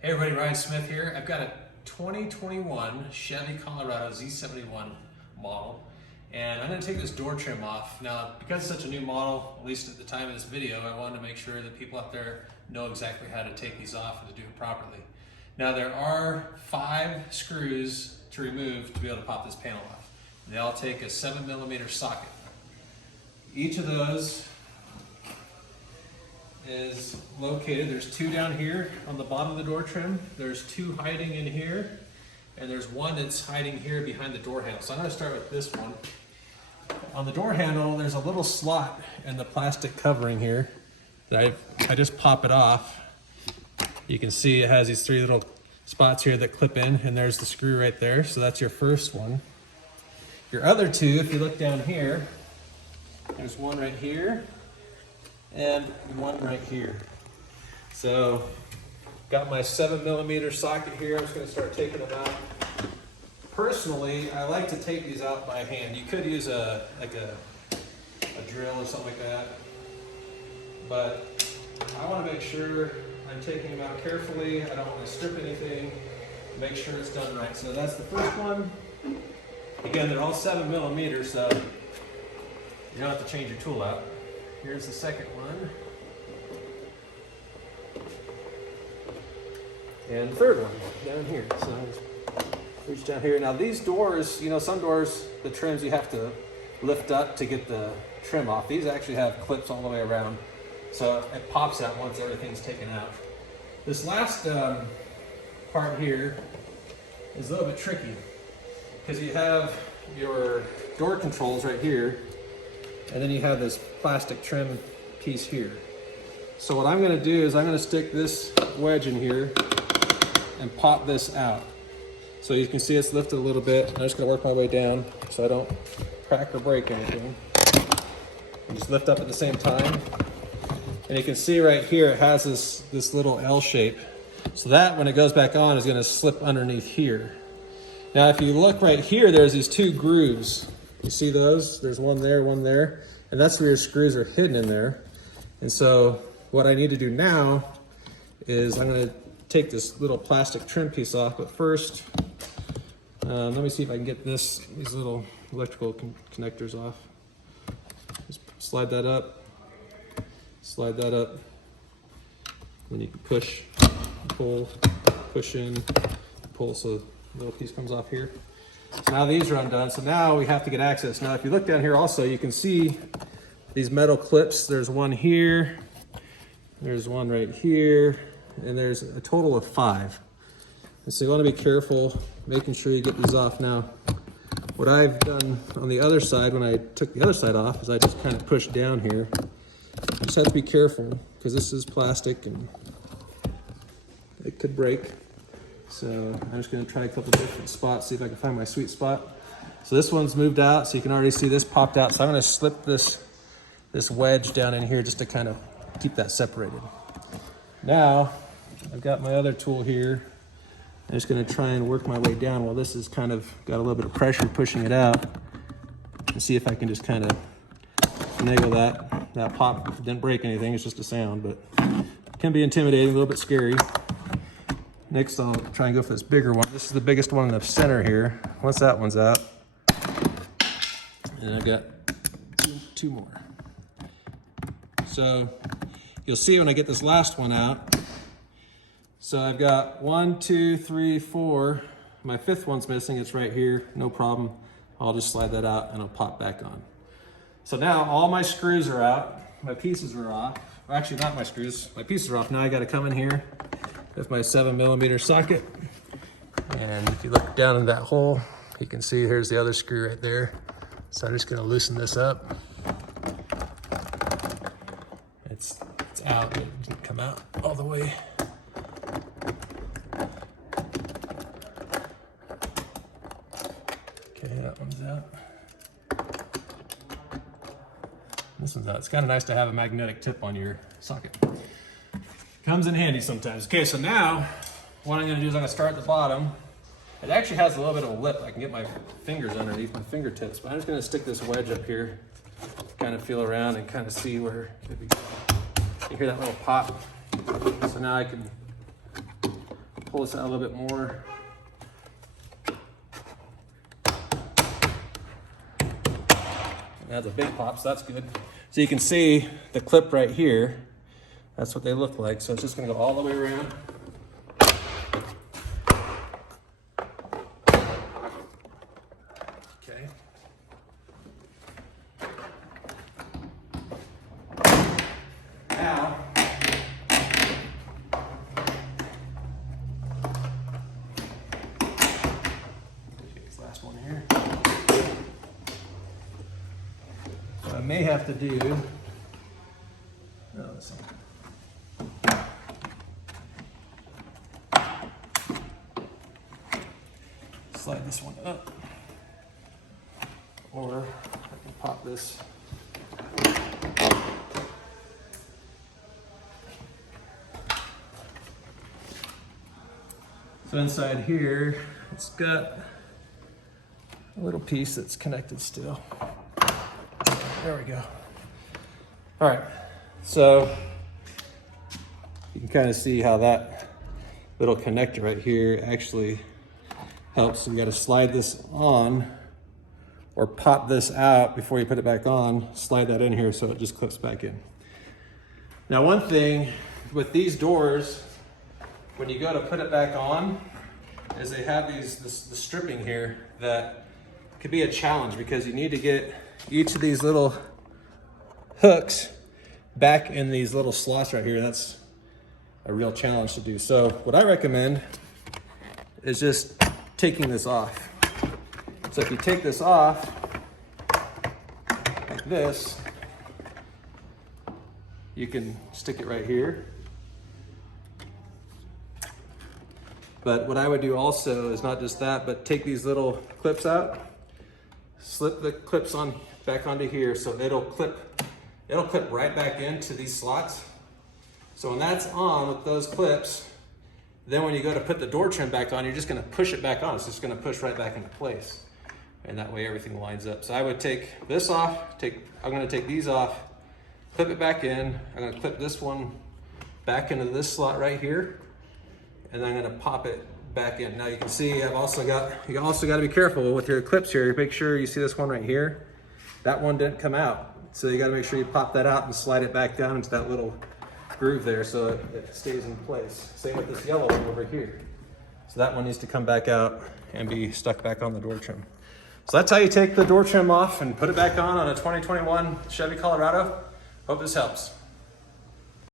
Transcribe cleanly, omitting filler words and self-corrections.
Hey everybody, Ryan Smith here. I've got a 2021 Chevy Colorado Z71 model, and I'm going to take this door trim off. Now, because it's such a new model, at least at the time of this video, I wanted to make sure that people out there know exactly how to take these off and to do it properly. Now, there are 5 screws to remove to be able to pop this panel off. They all take a 7mm socket. Each of those is located, there's 2 down here on the bottom of the door trim, there's 2 hiding in here, and there's 1 that's hiding here behind the door handle. So I'm going to start with this one. On the door handle, there's a little slot in the plastic covering here that I just pop it off. You can see it has these 3 little spots here that clip in, and there's the screw right there. So that's your first one. Your other 2, if you look down here, there's 1 right here and 1 right here. So got my 7mm socket here. I'm just going to start taking them out. Personally, I like to take these out by hand. You could use a drill or something like that, but I want to make sure I'm taking them out carefully. I don't want to strip anything. Make sure it's done right. So that's the first one. Again, they're all 7mm, so you don't have to change your tool out. Here's the second one. And the third one down here. So reach down here. Now these doors, you know, some doors, the trims you have to lift up to get the trim off. These actually have clips all the way around. So it pops out once everything's taken out. This last part here is a little bit tricky because you have your door controls right here, and then you have this plastic trim piece here. So what I'm going to do is I'm going to stick this wedge in here and pop this out. So you can see it's lifted a little bit. I'm just going to work my way down so I don't crack or break anything. And just lift up at the same time. And you can see right here it has this little L shape. So that, when it goes back on, is going to slip underneath here. Now if you look right here, there's these 2 grooves. You see those? There's 1 there, and that's where your screws are hidden in there. And so what I need to do now is I'm going to take this little plastic trim piece off, but first, let me see if I can get these little electrical connectors off. Just slide that up, then you can push, pull, push in, pull, so the little piece comes off here. So now these are undone, so now we have to get access. Now if you look down here also, you can see these metal clips. There's 1 here, there's 1 right here, and there's a total of 5. And so you want to be careful making sure you get these off. Now, what I've done on the other side, when I took the other side off, is I just kind of pushed down here. You just have to be careful, because this is plastic and it could break. So I'm just going to try a couple different spots, see if I can find my sweet spot. So this one's moved out, so you can already see this popped out. So I'm going to slip this wedge down in here just to kind of keep that separated. Now I've got my other tool here. I'm just going to try and work my way down while this is kind of got a little bit of pressure pushing it out, and see if I can just kind of finagle that pop. It didn't break anything, it's just a sound, but it can be intimidating, a little bit scary. Next, I'll try and go for this bigger one. This is the biggest one in the center here. Once that one's out, and I've got 2 more. So you'll see when I get this last one out. So I've got 1, 2, 3, 4. My 5th one's missing. It's right here. No problem. I'll just slide that out and it'll pop back on. So now all my screws are out. My pieces are off. Well, actually, not my screws. My pieces are off. Now I got to come in here with my 7mm socket, and if you look down in that hole, you can see here's the other screw right there. So I'm just going to loosen this up. It's out, it didn't come out all the way. Okay, that one's out. This one's out. It's kind of nice to have a magnetic tip on your socket. Comes in handy sometimes. Okay, so now what I'm going to do is I'm going to start at the bottom. It actually has a little bit of a lip. I can get my fingers underneath my fingertips, but I'm just going to stick this wedge up here, kind of feel around and kind of see where it be. You hear that little pop. So now I can pull this out a little bit more. It has a big pop, so that's good. So you can see the clip right here. That's what they look like. So it's just gonna go all the way around. Okay. Now, take this last one here. What I may have to do, this one. Slide this one up, or I can pop this. So inside here, it's got a little piece that's connected still. There we go. All right, so you can kind of see how that little connector right here actually helps. So you got to slide this on or pop this out before you put it back on. Slide that in here so it just clips back in. Now, one thing with these doors, when you go to put it back on, is they have the stripping here that could be a challenge because you need to get each of these little hooks back in these little slots right here. That's a real challenge to do. So what I recommend is just taking this off. So if you take this off like this, you can stick it right here. But what I would do also is not just that, but take these little clips out, slip the clips on back onto here so it'll clip right back into these slots. So when that's on with those clips, then when you go to put the door trim back on, you're just gonna push it back on. It's just gonna push right back into place. And that way everything lines up. So I would take this off, I'm gonna take these off, clip it back in. I'm gonna clip this one back into this slot right here. And then I'm gonna pop it back in. Now you can see you also got to be careful with your clips here. Make sure you see this one right here. That one didn't come out. So you gotta make sure you pop that out and slide it back down into that little groove there so it stays in place. Same with this yellow one over here. So that one needs to come back out and be stuck back on the door trim. So that's how you take the door trim off and put it back on a 2021 Chevy Colorado. Hope this helps.